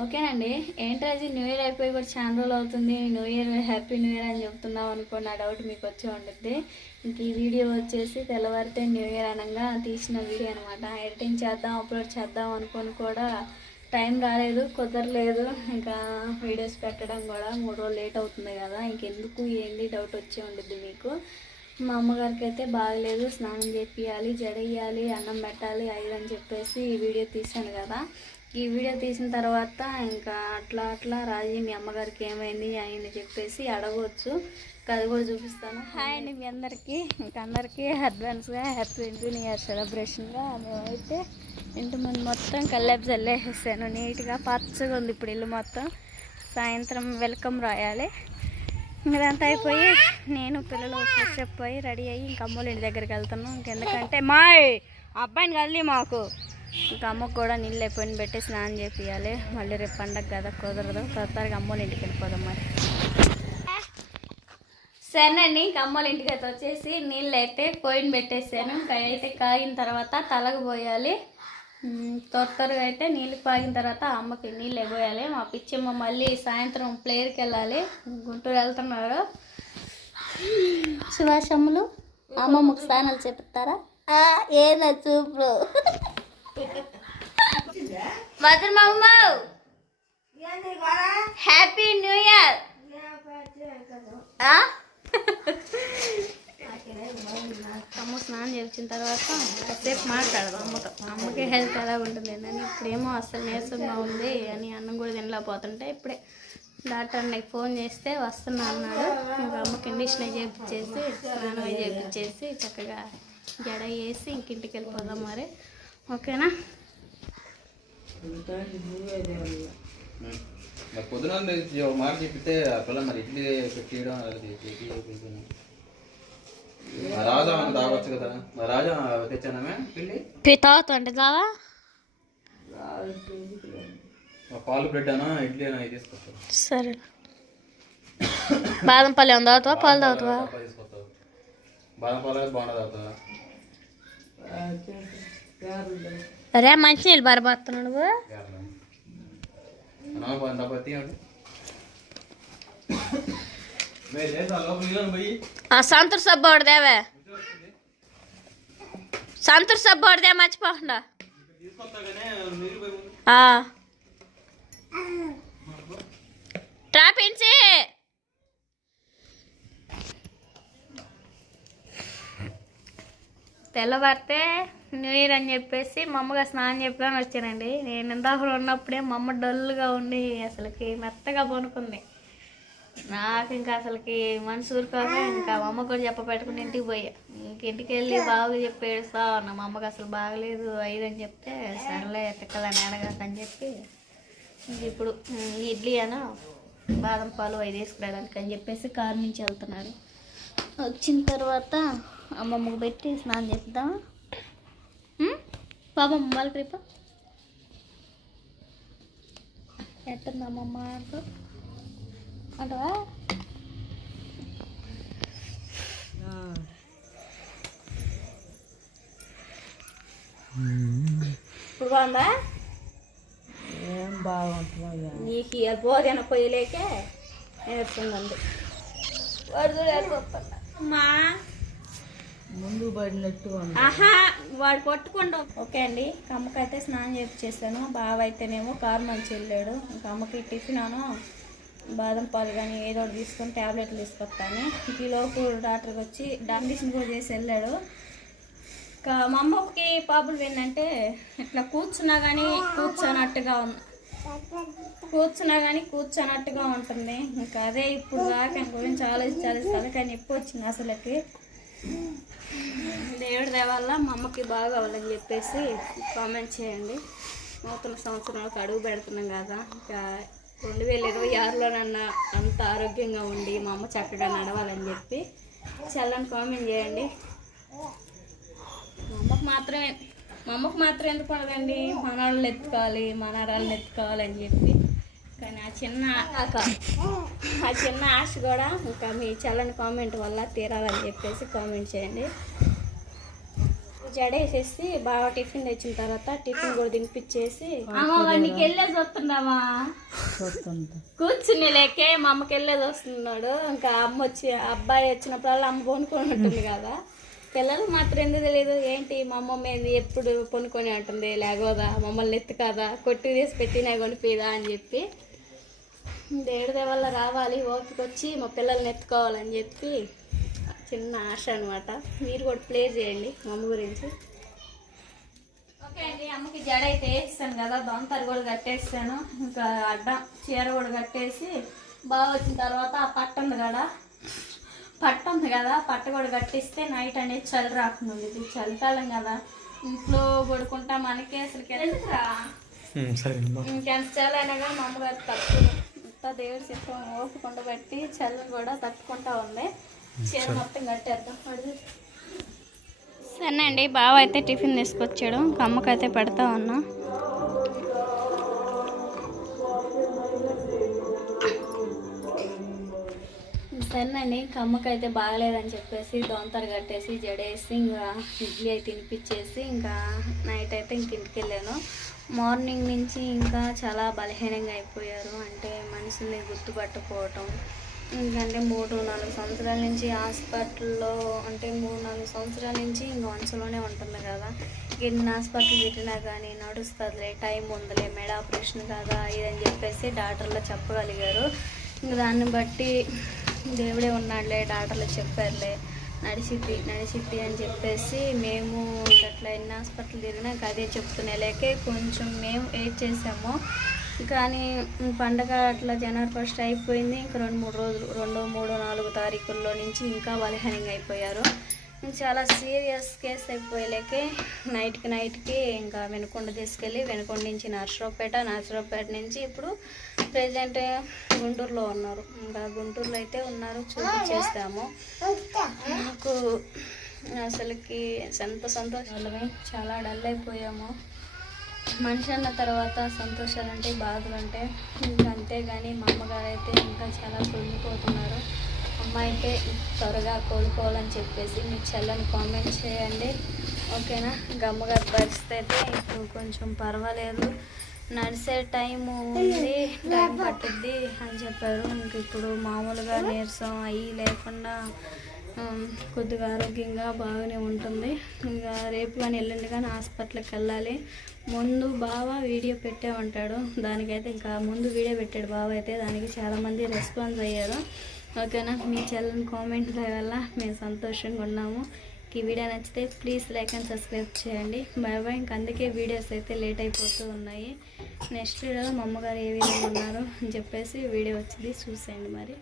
ఓకేనండి. ఏంటది new year అయిపోయి కూడా చాలా రోజులు అవుతుంది. New year happy new year అని చెప్తున్నాం అనుకో ఆ డౌట్ మీకు వచ్చి ఉంటుంది ఇంక ఈ వీడియో వచ్చేసి తెల్లవారితే న్యూ ఇయర్ అనగా తీసిన వీడియో అనమాట ఎడిటింగ్ చేద్దాం అప్లోడ్ చేద్దాం అనుకొని కూడా టైం రాలేదు కుదరలేదు. ఇంకా వీడియోస్ పెట్టడం కూడా మూడు రోజులు లేట్ అవుతుంది కదా ఇంకెందుకు ఏంది డౌట్ వచ్చి ఉండుద్ది మీకు. మా అమ్మగారికి అయితే బాగలేదు స్నానం చేపియాలి జడేయాలి అన్నం పెట్టాలి అయ్యి అని చెప్పేసి ఈ వీడియో తీశాను కదా. ఈ వీడియో తీసిన తర్వాత ఇంకా అట్లా అట్లా రాజీ మీ అమ్మగారికి ఏమైంది అయింది చెప్పేసి అడగవచ్చు ఇంకా అది కూడా చూపిస్తాను. హాయ్ అండి మీ అందరికీ. ఇంకా అందరికీ అడ్వాన్స్గా హ్యాపీ న్యూ ఇయర్ సెలబ్రేషన్గా మేమైతే ఇంటి ముందు మొత్తం కల్లాపు చల్లేసేసాను. నీట్గా పచ్చగా ఉంది ఇప్పుడు ఇల్లు మొత్తం. సాయంత్రం వెల్కమ్ రాయాలి. ఇదంతా అయిపోయి నేను పిల్లలు ఫ్రెష్ అప్ అయ్యి రెడీ అయ్యి ఇంక అమ్మోళ్ళ ఇంటి దగ్గరికి వెళ్తున్నాం. ఇంకెందుకంటే మా అబ్బాయిని కలిసి మాకు. ఇంకా అమ్మకు కూడా నీళ్ళు అయిపోయిన పెట్టి స్నానం చేపియాలి మళ్ళీ రేపు పండగ కదా కుదరదు. తొందరగా అమ్మోళ్ళ ఇంటికి వెళ్ళిపోదాం మరి. సరేనండి ఇంకా అమ్మోళ్ళ ఇంటికి అయితే వచ్చేసి నీళ్ళు అయితే పోయిన పెట్టేసాను. ఇంకా అయితే కాగిన తర్వాత తలకు పోయాలి. ఉమ్, త్వర త్వరగా అయితే నీళ్ళు పాగిన తర్వాత అమ్మకి నీళ్ళు పోయాలి. మా పిచ్చమ్మ మళ్ళీ సాయంత్రం ప్లేయర్కి వెళ్ళాలి. గుంటూరు వెళ్తున్నారు. సుభాషమ్మలు అమ్మమ్మకు స్నానాలు చెప్తారా ఏదో చూపులు? భద్రమమ్మ హ్యాపీ న్యూ ఇయర్ అమ్మ స్నానం చేసిన తర్వాత కాసేపు మాట్లాడదాం అమ్మతో. అమ్మకి హెల్త్ ఎలా ఉంటుంది అని ఇప్పుడేమో అసలు నీరసంగా ఉంది అని అన్నం కూడా తినలేకపోతుంటే ఇప్పుడే డాక్టర్ నాకు ఫోన్ చేస్తే వస్తున్నా అన్నాడు. ఇంకా అమ్మకి కండిషన్ చేపించేసి స్నానం చేపించేసి చక్కగా జడ వేసి ఇంకింటికి వెళ్ళిపోదాం మరి. ఓకేనా? మరి పొద్దున మీరు ఒక మాట చెప్పితే ఆ పిల్ల మరి ఇడ్లీ పెట్టియడం రాజా అని తాగొచ్చు కదా. రాజా తెచ్చానమే పిండి? తాగుతుంటే దావా ఆ పాలు బ్రెడ్ అనా ఇడ్లీ అనా ఇది తీసుకొస్తావు? సరే. బాదం పల్లెం తాగుతావా? పాలు తాగుతావా? బాదం పాలు బాగుండదు అవుతుందా అరే మంచినీళ్ళు నీళ్ళు నువ్వు. ఆ సంతూర్ సబ్బు ఒకటి సంతూర్ సబ్బు ఒకటి మర్చిపోకుండా. ట్రాపించి తెల్లవారితే న్యూ ఇయర్ అని చెప్పేసి మా అమ్మగా స్నానం చెప్పడానికి వచ్చానండి నేను ఇందాక ఉన్నప్పుడే మా అమ్మ డల్గా ఉండి అసలుకి మెత్తగా పనుకుంది. నాకు ఇంకా అసలుకి మనసు ఊరుకోక ఇంకా మా అమ్మ కూడా చెప్పబెట్టుకుని ఇంటికి పోయా. ఇంక ఇంటికి వెళ్ళి బాగా చెప్పేస్తా ఏడుస్తా ఉన్నా. మా అమ్మకి అసలు బాగలేదు అని చెప్తే సర్లే ఎత్తకలని అడగాక అని చెప్పి ఇప్పుడు ఇడ్లీ అన బాదం పాలు అవి తీసుకురావడానికి అని చెప్పేసి కారు నుంచి వెళ్తున్నారు వచ్చిన తర్వాత అమ్మమ్మకు పెట్టి స్నానం చేద్దాం పాపమ్మ వాళ్ళ ట్రిప్. ఎట్టుంది అమ్మమ్మ అంటూ. అంటవా? ఇప్పుడు బాగుందా? ఏం బాగుంటుందో నీకు ఇక భోజన పొయ్యలేకే? వాడు చూడలేకపోతున్నా అమ్మా. ముందు పడినట్టు ఆహా వాడు కొట్టుకుండా ఓకే అండి ఇంకా అమ్మకైతే స్నానం చేపించేసాను బావ అయితేనేమో కారు మంచి వెళ్ళాడు. ఇంకా అమ్మకి టిఫిన్ అను బాదం పాలు కానీ ఏదో ఒకటి తీసుకొని ట్యాబ్లెట్లు తీసుకొస్తాను. ఈ లోపు డాక్టర్కి వచ్చి డామినేషన్ కూడా చేసి వెళ్ళాడు. ఇంకా మా అమ్మకి ప్రాబ్లం ఏంటంటే ఇట్లా కూర్చున్నా కానీ కూర్చోనట్టుగా ఉంది కూర్చున్నా కానీ కూర్చోనట్టుగా ఉంటుంది. ఇంకా అదే ఇప్పుడు దాకా గురించి ఆలోచించాలి. కదా కానీ ఎప్పుడు వచ్చింది అసలుకి. దేవుడి దేవాల మా అమ్మకి బాగా అవ్వాలని చెప్పేసి కామెంట్ చేయండి. నూతన సంవత్సరంలోకి అడుగు పెడుతున్నాం కదా. ఇంకా రెండు వేల ఇరవై ఆరులోనన్నా అంత ఆరోగ్యంగా ఉండి మా అమ్మ చక్కగా నడవాలని చెప్పి చల్లని కామెంట్ చేయండి. మా అమ్మకు మాత్రమే మా అమ్మకు మాత్రం ఎందుకు ఉండదండి? మనవాళ్ళని ఎత్తుకోవాలి మనరాళ్ళని ఎత్తుకోవాలని చెప్పి. కానీ ఆ చిన్న ఆక ఆ చిన్న ఆశ కూడా ఇంకా మీ చల్లని కామెంట్ వల్ల తీరాలని చెప్పేసి కామెంట్ చేయండి. జడేసేసి బాగా టిఫిన్ తెచ్చిన తర్వాత టిఫిన్ కూడా తినిపించేసి అమ్మ వాడికి వెళ్ళేసి వస్తున్నామా చూస్తుంటా కూర్చుని లేకే మా అమ్మకి వెళ్ళేది వస్తున్నాడు. ఇంకా అమ్మ వచ్చి అబ్బాయి వచ్చినప్పుడల్లా అమ్మ పొనుకొని ఉంటుంది కదా. పిల్లలు మాత్రం ఎందుకు తెలియదు? ఏంటి మా అమ్మ మీద ఎప్పుడు పొనుకొని ఉంటుంది? లేకపోదా మమ్మల్ని ఎత్తు కదా కొట్టి తీసి పెట్టినా కొనిపోయిదా అని చెప్పి దేవుడి వల్ల రావాలి ఓపిక వచ్చి మా పిల్లల్ని ఎత్తుకోవాలని చెప్పి చిన్న ఆశ అనమాట మీరు కూడా ప్లే చేయండి మా అమ్మ గురించి. ఓకే అండి అమ్మకి జడ అయితే వేస్తాను కదా దొంతరు కూడా కట్టేస్తాను. ఇంకా అడ్డం చీర కూడా కట్టేసి బాగా వచ్చిన తర్వాత ఆ పట్ట ఉంది కదా పట్ట ఉంది కదా పట్ట కూడా కట్టిస్తే నైట్ అనేది చలి రాకుండా ఇది చలికాలం కదా ఇంట్లో పడుకుంటా మనకే అసలు ఇంకెంత చలి అయినా కానీ మా అమ్మగారు తక్కువ ఇంత దేవుడి చిత్రం ఓపుకుండా పెట్టి చల్లని కూడా తట్టుకుంటా ఉంది. చీర మొత్తం కట్టేద్దాం. పడి సరేనండి బావ అయితే టిఫిన్ తీసుకొచ్చాడు. ఇంకా అమ్మకైతే పెడతా ఉన్నా. సరేనండి ఇంకా అమ్మకైతే బాగలేదని చెప్పేసి దోంతరు కట్టేసి జడేసి ఇంకా ఇడ్లీ అయితే తినిపించేసి ఇంకా నైట్ అయితే ఇంక ఇంటికి వెళ్ళాను. మార్నింగ్ నుంచి ఇంకా చాలా బలహీనంగా అయిపోయారు. అంటే మనుషుల్ని గుర్తుపట్టకపోవటం ఎందుకంటే మూడు నాలుగు సంవత్సరాల నుంచి హాస్పిటల్లో అంటే మూడు నాలుగు సంవత్సరాల నుంచి ఇంకా వంశలోనే ఉంటుంది కదా. ఎన్ని హాస్పిటల్ తిట్టినా కానీ నడుస్తుందిలే టైం ఉందిలే మెడ ఆపరేషన్ కదా ఇదని చెప్పేసి డాక్టర్లు చెప్పగలిగారు. ఇంకా దాన్ని బట్టి దేవుడే ఉన్నాడులే డాక్టర్లు చెప్పారులే. నడిచిద్ది నడిచిద్ది అని చెప్పేసి మేము అట్లా ఎన్ని హాస్పిటల్ తిరిగినా అదే చెప్తున్నా లేకే కొంచెం మేము వెయిట్ చేసాము. కానీ పండగ అట్లా జనవరి ఫస్ట్ అయిపోయింది. ఇంకా రెండు మూడు రోజులు రెండో మూడో నాలుగు తారీఖుల్లో నుంచి ఇంకా బలహీనంగా అయిపోయారు. చాలా సీరియస్ కేసు అయిపోయేలేకే నైట్కి నైట్కి ఇంకా వెనుకొండ తీసుకెళ్ళి వెనుకొండ నుంచి నర్సరావుపేట నర్సరావుపేట నుంచి ఇప్పుడు ప్రజెంట్ గుంటూరులో ఉన్నారు. ఇంకా గుంటూరులో అయితే ఉన్నారు చూపించేస్తాము నాకు అసలుకి ఎంత సంతోషాలమే చాలా డల్ అయిపోయాము. మనిషి అన్న తర్వాత సంతోషాలు అంటే బాధలు అంటే ఇంకా అంతేగాని మా అమ్మగారు అయితే ఇంకా చాలా కుళ్ళిపోతున్నారు అమ్మ అయితే త్వరగా కోలుకోవాలని చెప్పేసి మీ చెల్లని కామెంట్ చేయండి. ఓకేనా? ఇంకా పరిస్థితి అయితే ఇప్పుడు కొంచెం పర్వాలేదు. నడిసే టైము ఉంది టైం పట్టుద్ది అని చెప్పారు. ఇంక ఇప్పుడు మామూలుగా నీరసం అయ్యి లేకుండా కొద్దిగా ఆరోగ్యంగా బాగానే ఉంటుంది. ఇంకా రేపు కానీ ఎల్లుండి కానీ హాస్పిటల్కి వెళ్ళాలి. ముందు బావ వీడియో పెట్టే ఉంటాడు దానికైతే ఇంకా ముందు వీడియో పెట్టాడు బావ అయితే. దానికి చాలామంది రెస్పాన్స్ అయ్యారు. ఓకేనా? మీ చెల్లని కామెంట్ వల్ల మేము సంతోషంగా ఉన్నాము. ఈ వీడియో నచ్చితే ప్లీజ్ లైక్ అండ్ సబ్స్క్రైబ్ చేయండి. బాయ్ బాయ్ ఇంక అందుకే వీడియోస్ అయితే లేట్ అయిపోతూ ఉన్నాయి. నెక్స్ట్ వీడియోలో మా అమ్మగారు ఏ విధంగా ఉన్నారు అని చెప్పేసి వీడియో వచ్చింది. చూసేయండి మరి.